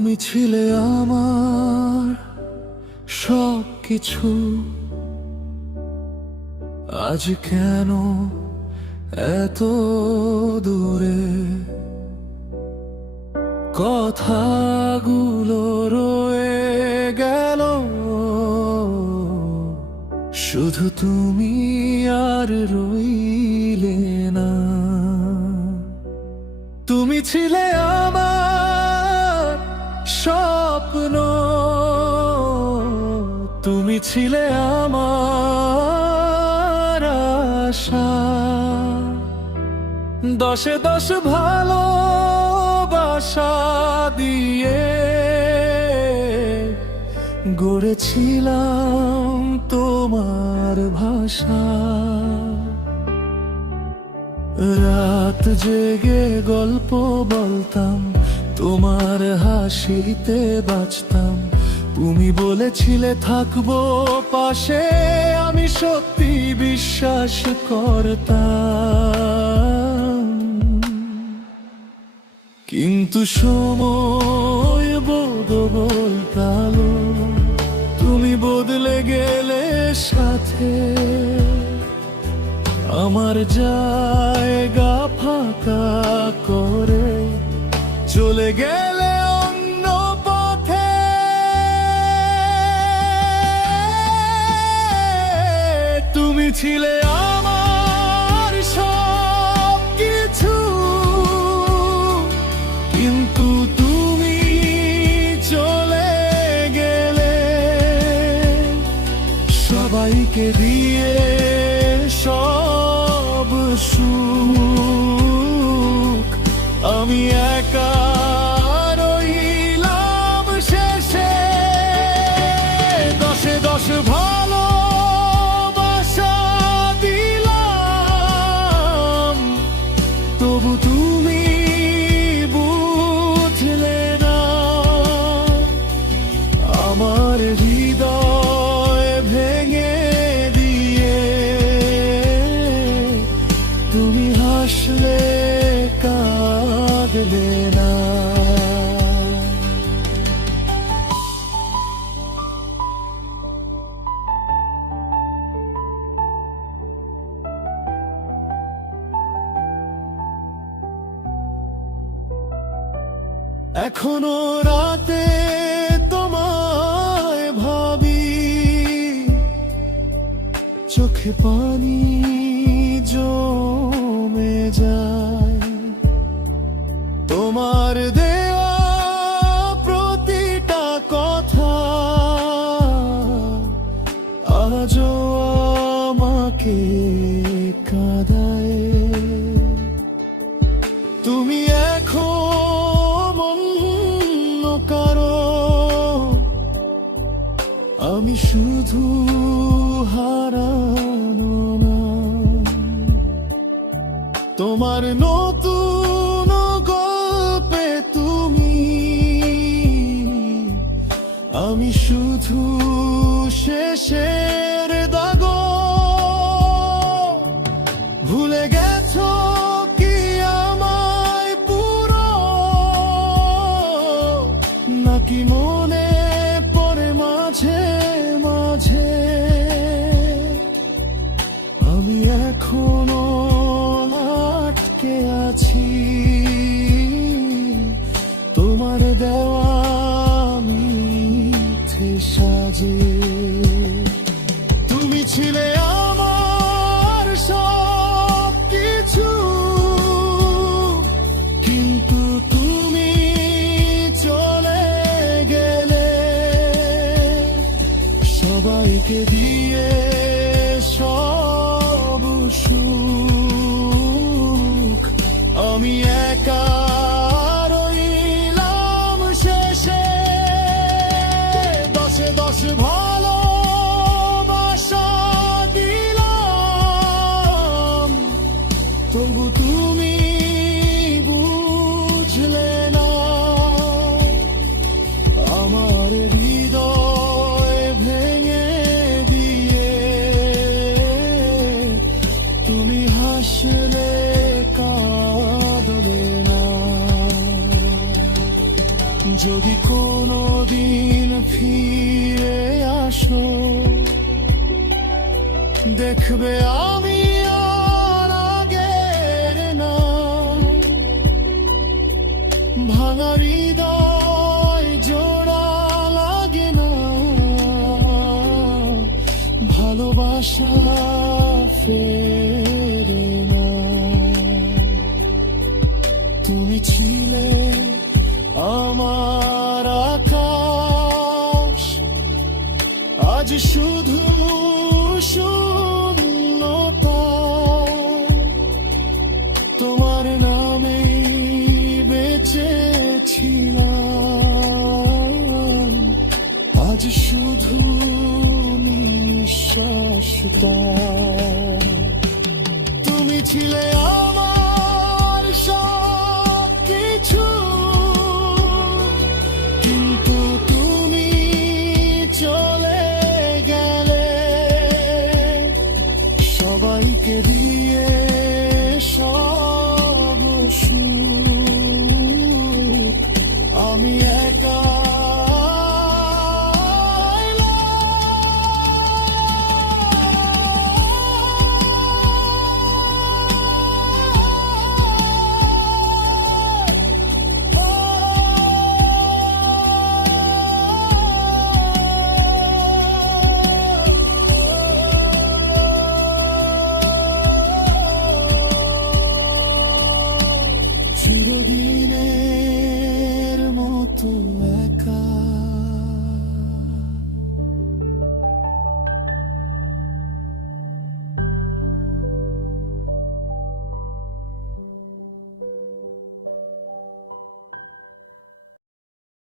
তুমি ছিলে আমার সব কিছু, আজ কেন এত দূরে? কথাগুলো রয়ে গেল, শুধু তুমি আর রইলে না। তুমি ছিলে আমার স্বপ্ন, তুমি ছিলে আমার আশা। দশে দশ ভালোবাসা দিয়ে গড়েছিলাম তোমার ভাষা। রাত জেগে গল্প বলতাম, তোমার হাসিতে বাঁচতাম। তুমি বলেছিলে থাকবো পাশে, আমি সত্যি বিশ্বাস করতাম। কিন্তু সময় বদলালো, তুমি বদলে গেলে সাথে। আমার জায়গা ফাঁকা করে চলে গেলে অন্য পথে। তুমি ছিলে আমার সব কিছু, কিন্তু তুমি চলে গেলে সবাইকে দিয়ে সব সুখ। আমি একা রইলাম শেষে। দশে দশ ভালোবাসা দিলাম, তবু তুমি বুঝলে না। আমার হৃদয় ভেঙে দিয়ে তুমি হাসলে কাঁদলে না। এখনো রাতে তোমায় ভাবি, চোখে পানি জমে যায়। তোমার দেওয়া প্রতিটা কথা আজও আমাকে কাঁদায়। তুমি এখন অন্য কারো, আমি শুধু হারানো না। তোমার নতুন গল্পে তুমি, আমি শুধু শেষের দাগ। ভুলে গেছো কি আমায় পুরো, নাকি মনে পড়ে মাঝে মাঝে? আমি এখনো আটকে আছি তোমার দেওয়া মিথ্যে সাজে। তুমি ছিলে আমার সব কিছু, কিন্তু তুমি চলে গেলে সবাইকে দিয়ে সব সুখ। আমি একা রইলাম শেষে। দশে দশ ভালোবাসা দিলাম, তবু তুমি বুঝলে না। আমার হৃদয় ভেঙে দিয়ে তুমি হাসলে কাঁদলে না। যদি কোনো দিন ফিরে আসো, দেখবে আমি আর আগের না। ভাঙা হৃদয় জোড়া লাগে না, ভালোবাসা ফেরে না। তুমি ছিলে আমার আকাশ, আজ শুধু শূন্যতা। তোমার নামে বেঁচেছিলাম, আজ শুধু নিঃশ্বাসতা। তুমি ছিলে